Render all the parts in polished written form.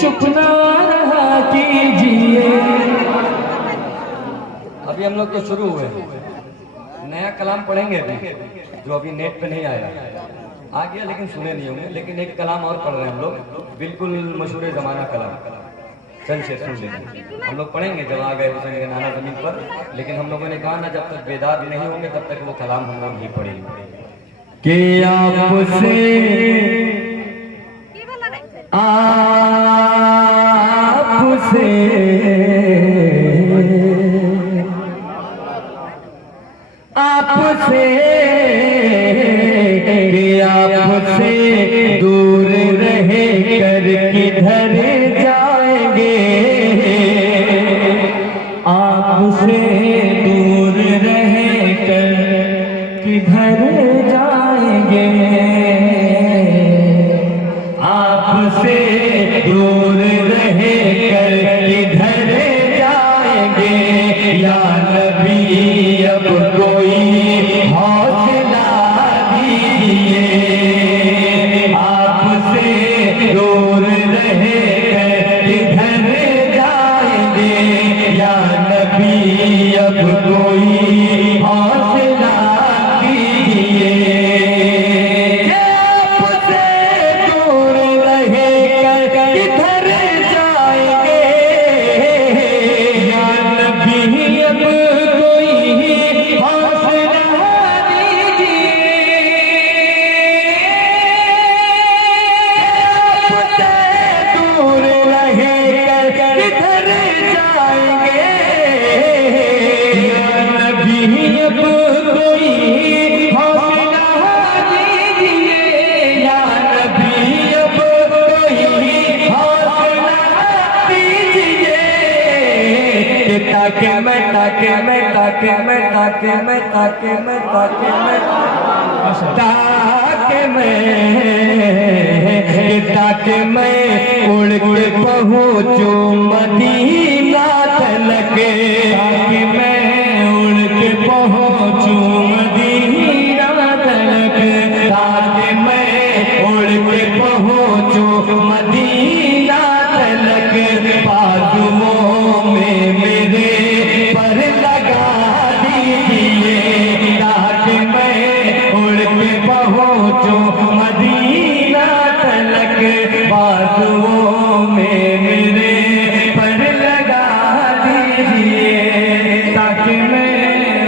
चुप ना रहा कीजिए। अभी हम लोग तो शुरू हुए, नया कलाम पढ़ेंगे अभी, जो अभी नेट पे नहीं आया, आ गया लेकिन सुने नहीं होंगे। लेकिन एक कलाम और पढ़ रहे हैं हम लोग, बिल्कुल मशहूर जमाना कलाम। चल से सुन लेंगे, हम लोग पढ़ेंगे जब आ गए हुसैन के नाना जमीन पर। लेकिन हम लोगों ने कहा ना, जब तक बेदार नहीं होंगे तब तक वो कलाम हम लोग नहीं पढ़ेंगे। कि आपसे आपसे दूर रहे कर किधर जाएंगे। आपसे दूर रहे कर किधर जाएंगे। आपसे दूर रहे कर किधर जाएंगे। या नबी अब कोई हौसला दीजिए। आपसे दूर रहे कर किधर जाएंगे। या नबी अब कोई हौसला दीजिए। आपसे दूर रहे कर किधर जाएंगे। या नबी अब कोई हौसला दीजिए। आपसे दूर रहे कर किधर जाएंगे। या नबी अब कोई हौसला दीजिए। या नबी अब कोई हौसला दीजिए। ताकि मैं उड़ के पहुँचूं मदीना तलक। ताकि मैं उड़ के पहुँचूं मदीना तलक। ताकि मैं उड़ के पहुँचूं मदीना तलक। बाजुओं में मेरे पर लगा दीजिए। ताकि मैं उड़ के पहुँचूं मदीना तलक। बाजुओं में मेरे पर लगा दीजिए। ताकि मैं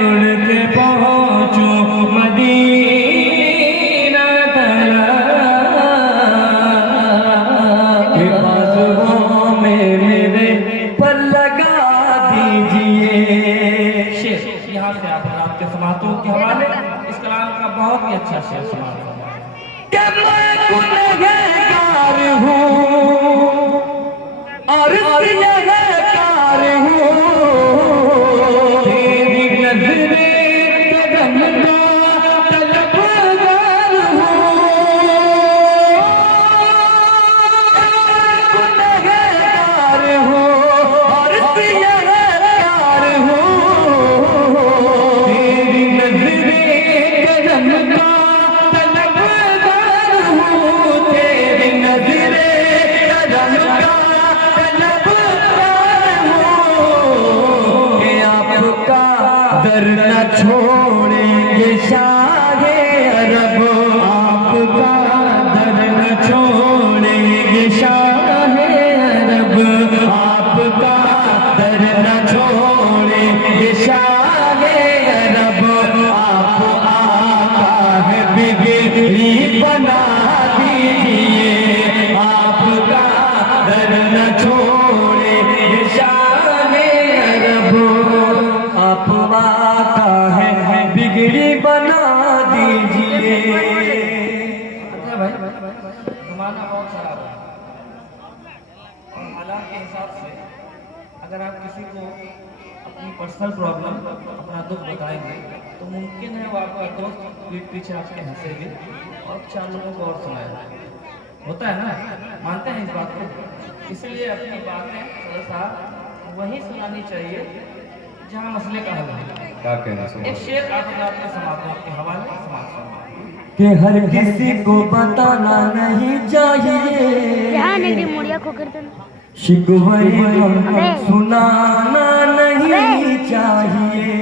उड़ के पहुँचूं मदीना तलक। बाजुओं में मेरे पर लगा दीजिए। शेर यहाँ से आपके समातों के हवाले इस कलाम का बहुत ही अच्छा शेर समात है। कि मैं गुनहगार हूँ और गुनहगार हूँ। तेरी नज़रे करम का तलबगार हूँ। गुनहगार हूँ और गुनहगार हूँ। तेरी नज़रे करम का तलबगार हूँ। तेरी नज़रे करम का तलबगार हूँ। कि आपका दर न छोड़ेंगे शाहे अरब। आपका दर न छोड़ेंगे शाहे अरब। आपका दर न छोड़ेंगे शाहे अरब। आप आका है बिगड़ी बना दीजिए। आपका दर न छोड़ेंगे शाहे अरब। आप आका है बिगड़ी बना दीजिए। अच्छा भाई, जमाना बहुत खराब है और हालात के हिसाब से अगर आप किसी को अपनी पर्सनल प्रॉब्लम, अपना दुख बताएंगे तो मुमकिन है वो आपका दोस्त पीठ पीछे आपके हंसेंगे और 4 लोगों को और सुनाएगा। होता है ना, मानते हैं इस बात को। इसलिए अपनी बातें थोड़ा वही सुनानी चाहिए जहाँ मसले का हल है। क्या कहना एक शेर आप के समातों के हवाले समाप्त। कि हर किसी को बताना नहीं चाहिए, शिकवे हम सुनाना नहीं चाहिए।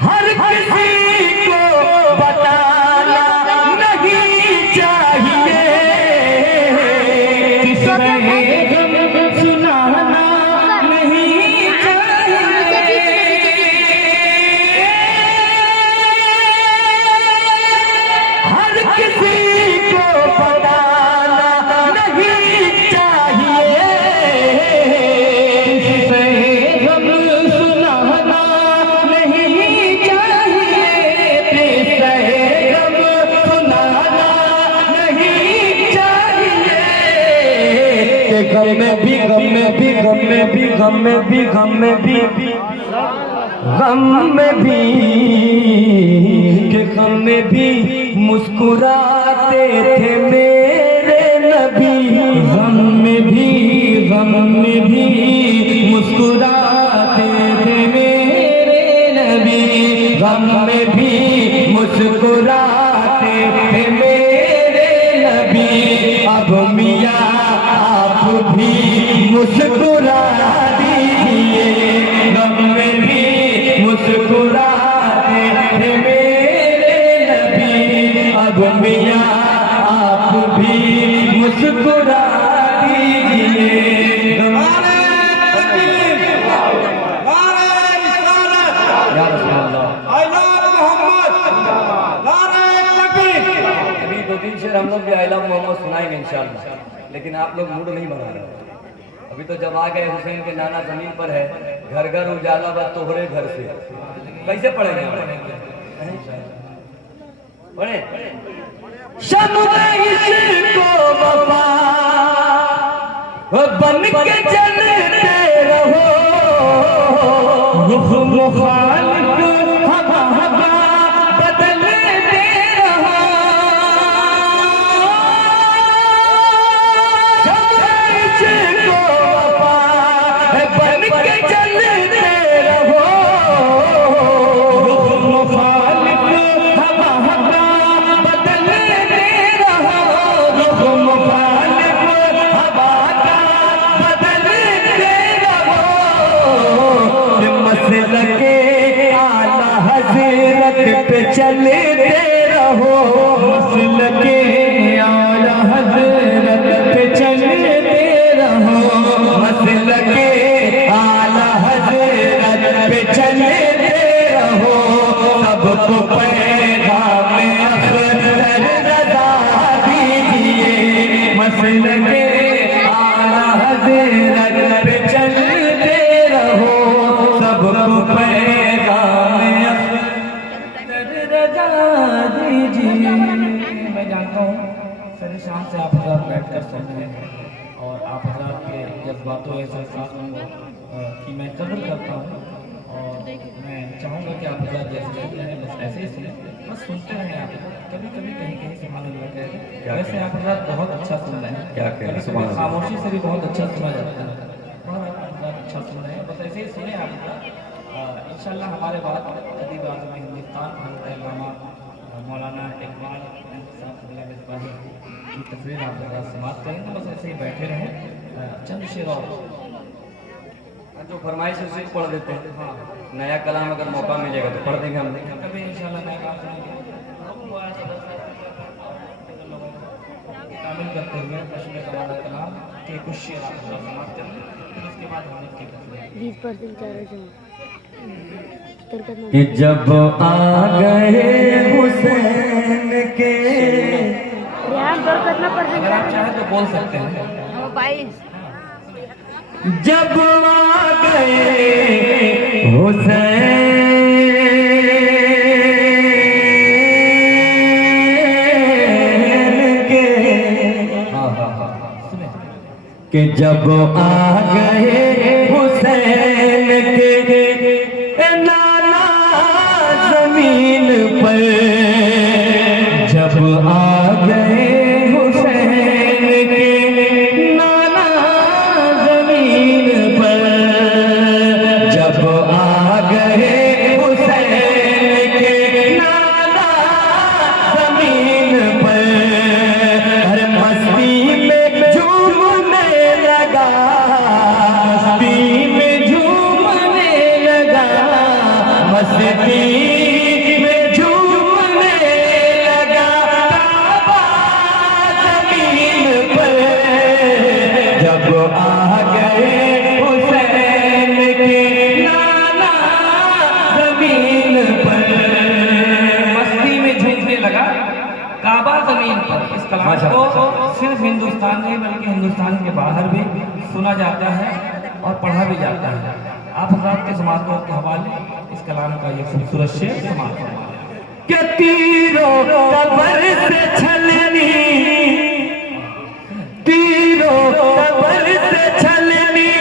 हर किसी को बताना नहीं चाहिए, सुनाना नहीं चाहिए। हर किसी को बताना नहीं चाहिए, हम सुनाना नहीं चाहिए, हम सुनाना नहीं चाहिए। गम में भी गम में भी गम में भी गम में भी गम में भी गम में भी के गम में भी मुस्कुराते थे मेरे नबी। गम में भी मुस्कुराते थे मेरे नबी। गम में भी मुस्कुराते थे मेरे नबी। अब मियाँ आप भी मुस्कुरा दीजिए, गम में भी मुस्कुराते थे मेरे नबी। अब मियाँ आप भी मुस्कुरा दीजिए। अभी 2-3 शेर हम लोग भी आई लव मोहम्मद सुनाएंगे इंशाल्लाह, लेकिन आप लोग मूड नहीं बना रहे। अभी तो जब आ गए हुसैन के नाना जमीन पर है, घर घर उजाला व तोहरे घर से, कैसे पढ़ेंगे? पढ़े शम्मे इश्क़ो वफ़ा बन के चलते रहो, रुख़ मुख़ालिफ़ हवा हवा बदलते रहो। शम्मे इश्क़ो वफ़ा बन के चलते रहो, रुख़ मुख़ालिफ़ हवा हवा बदलते रहो, रुख़ मुख़ालिफ़ हवा का बदलते रहो। मसलके आला हज़रत पे चलते रहो, मसलके आला हज़रत पे चलते रहो, मसलके आला हज़रत पे चलते रहो। सबको पैगाम अफ़ज़ल रज़ा दीजिए, मसलके आला हज़रत पे चलते रहो। सबको पैगाम अफ़ज़ल रज़ा दीजिए। मैं जानता हूँ सर शाम से आप हज़रात बैठ कर सुनते हैं और आप हज़रात के जज्बातों एहसास की मैं कदर करता हूँ, और मैं चाहूँगा कि आप हज़रात जैसे कहते हैं बस ऐसे ही सुने, बस सुनते रहें। आप कभी कभी कहीं कहीं से मालूम लगता है, वैसे आप हज़रात बहुत अच्छा सुन रहे हैं, कभी कभी खामोशी से भी बहुत अच्छा सुना जाता है, और आप हज़रात अच्छा सुन रहे हैं, बस ऐसे ही सुने आप। इंशाल्लाह हमारे बाद अदीब आज़म हिंदुस्तान मौलाना इकबाल की तस्वीर आप समाप्त करेंगे, बस ऐसे ही बैठे रहें। चंद शेर और जो फरमाइश है उसे पढ़ देते हैं। नया कलाम अगर मौका मिलेगा तो पढ़ देंगे हम। कभी इंशाल्लाह नया काम करेंगे। शामिल करते हुए मशहूर ज़माना कलाम के कुछ शेर आप समाप्त करेंगे, फिर उसके बाद हम इसकी 20% कि जब आ गए हुसैन के, अगर आप चाहें तो बोल सकते हैं। जब आ गए हुसैन के, कि जब आ गए हुसैन के नाना जमीन पर, जब आ गए हुसैन के नाना जमीन पर, जब आ गए हुसैन के सिर्फ हिंदुस्तान नहीं बल्कि हिंदुस्तान के बाहर भी सुना जाता है और पढ़ा भी जाता है। आप हज़रात के समातों के हवाले इस कलाम का ये खूबसूरत शेर समात फरमाएं कि तीरों कबर से छलनी, तीरों कबर से छलनी,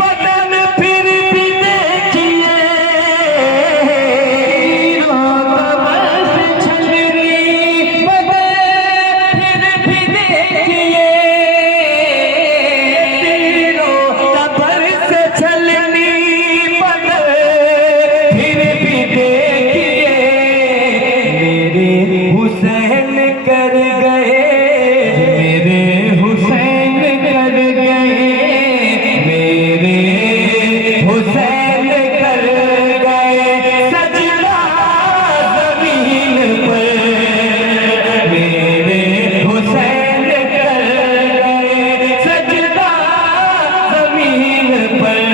बदन फिर भी देखिए, तीरों कबर से छलनी, बदन फिर भी देखिए, तीरों कबर से छलनी, बदन फिर भी देखिए, मेरे हुसैन कर गए, मेरे हुसैन कर गए, मेरे हुसैन कर गए सजदा ज़मीन पर, मेरे हुसैन कर गए सजदा ज़मीन पर,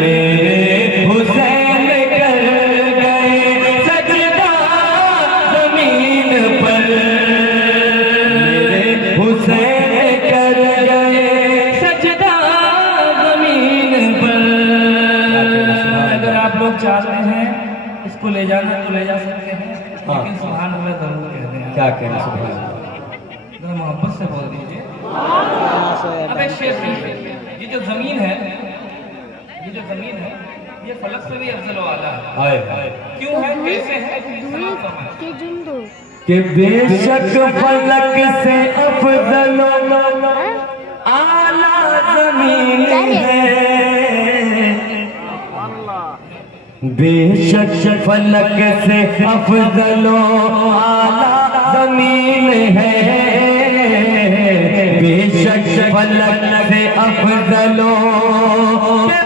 मेरे हुसैन कर गए सजदा ज़मीन पर, मेरे हुसैन कर गए सजदा ज़मीन पर। अगर आप लोग चाहते हैं इसको ले जाना तो ले जा सकते हैं, हाँ। लेकिन सुभान अल्लाह जरूर कह दें। क्या कहना सुभान अल्लाह। जरा मोहब्बत से बोल दीजिए। अब एक शेर सुनिए, ये जो जमीन है, ये जो जमीन है, ये फलक से भी अफजल वाला है। हाय हाय क्यों है, कैसे है, सलाम फरमाएं। के जुंदू कि बेशक फलक से अफजल आला जमीन है, बेशक फलक से अफजल आला जमीन है, बेशक फलक से अफजल,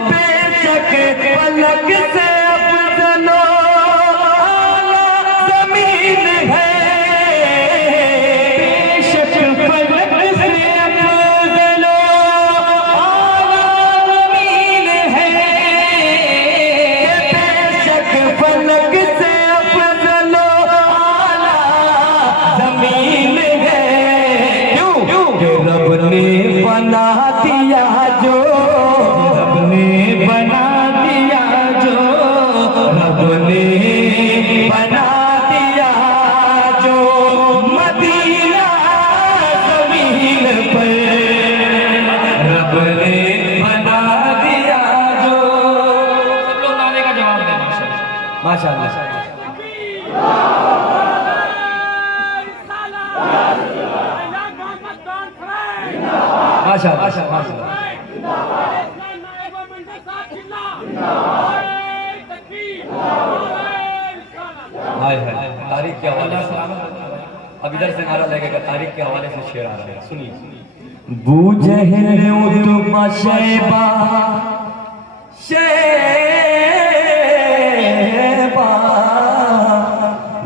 बेशक फलक से अफजल आला जमीन है, बेशक फलक से अफजल आला जमीन है, बेशक फलक से अफजल आला जमीन है। क्यों कि रब ने बना दिया जो, रब ने बना दिया जो, रब ने बना दिया जो मदीना जमीन पर, रब ने बना दिया जो। सब लोग नारे का जवाब दें माशाल्लाह। माशाअल्लाह। माशाअल्लाह माशाअल्लाह। हाय हाय तारीख के हवाले से अब इधर से नारा लगेगा, तारीख के हवाले से शेर आ रहा है, सुनिए। बूझहल उतबा शैबा शैबा,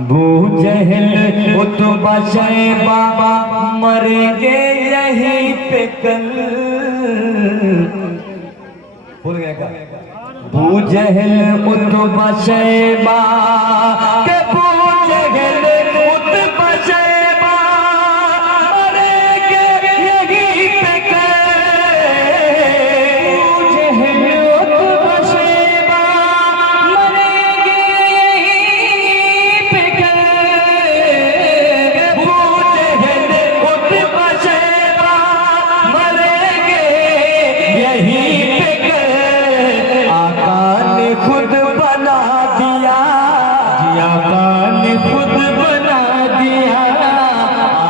बूझहल उतबा शैबा मरेंगे यहीं पे कल, भूल गए क्या? बूझहल उतबा शैबा के, बूझहल उतबा शैबा मरेंगे यहीं पे कल, बूझहल उतबा शैबा मरेंगे यहीं पे कल, बूझहल उतबा शैबा मरेंगे यहीं पे कल, आका ने खुद बना दिया, आका ने खुद बना दिया,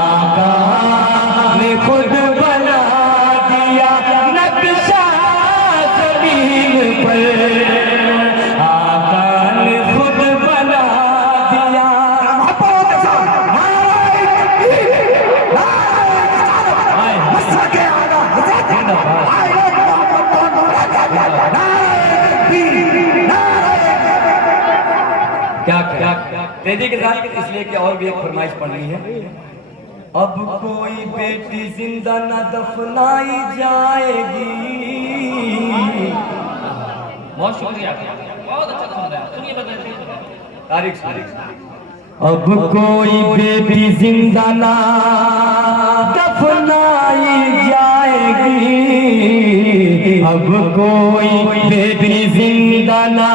आका ने खुद बना दिया नक्शा जमीन पर, आका ने खुद बना दिया। क्या क्या तेजी के साथ, इसलिए कि और भी एक फरमाइश पढ़नी है। अब कोई बेटी जिंदा न दफनाई जाएगी, बहुत शुक्रिया, बहुत अच्छा सुन रहे हैं। सुनिए बताइए तारीख सुनिए। अब कोई बेबी जिंदा ना दफनाई जाएगी, अब कोई बेबी जिंदा ना